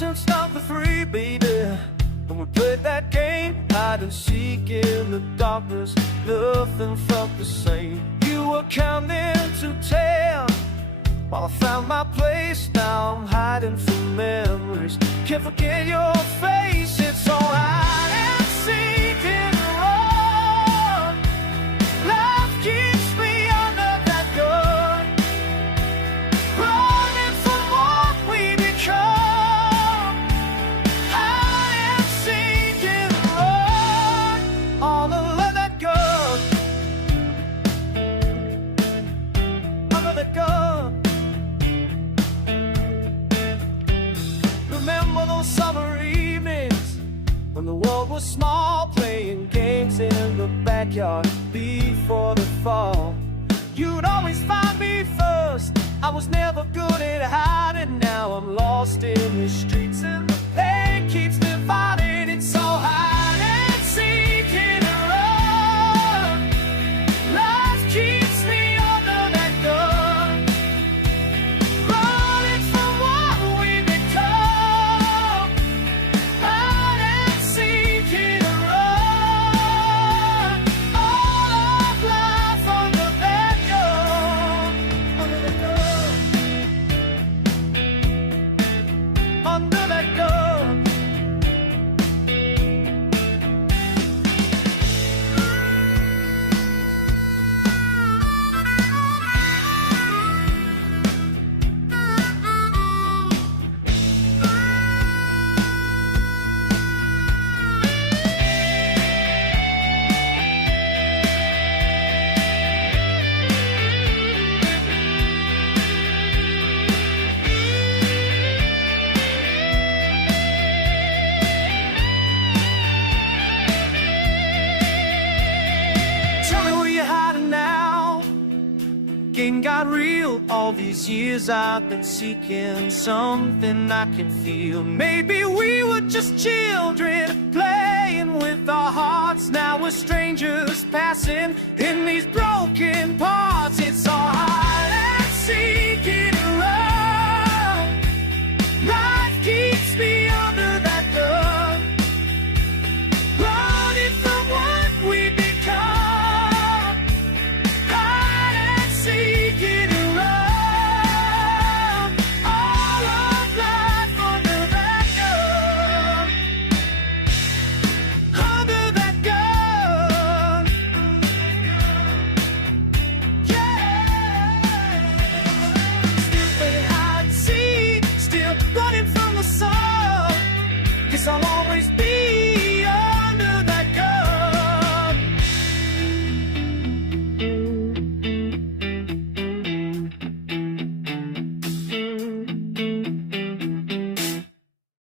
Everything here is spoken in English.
innocence not for free, baby. When we played that game, hide and seek in the darkness, nothing felt the same. You were counting to 10 while I found my place. Now I'm hiding from memories, can't forget your face. It's all hide and seek and run. Life keeps me under that gun, running from what we become. Hide and seek and run, all under that gun, under that gun. Remember those summer evenings when the world was small, playing games in the backyard before the fall. You'd always find me first, I was never good at hiding. Now I'm lost in the streets and the pain keeps dividing. It's so hide and seek and run. Life keeps me under that gun, running from what we become. Hide and seek and run, all of life under that gun, under that gun, under that gun. Tell me where you're hiding now. Game got real. All these years I've been seeking something I can feel. Maybe we were just children playing with our hearts. Now we're strangers passing in these broken parts. It's all hide and seek and run. Life keeps me under that gun, running from what we become. Hide and seek and run, all of life under that gun, under that gun. Yeah. Still playing hide and seek, still running from the sun. Guess I'll always be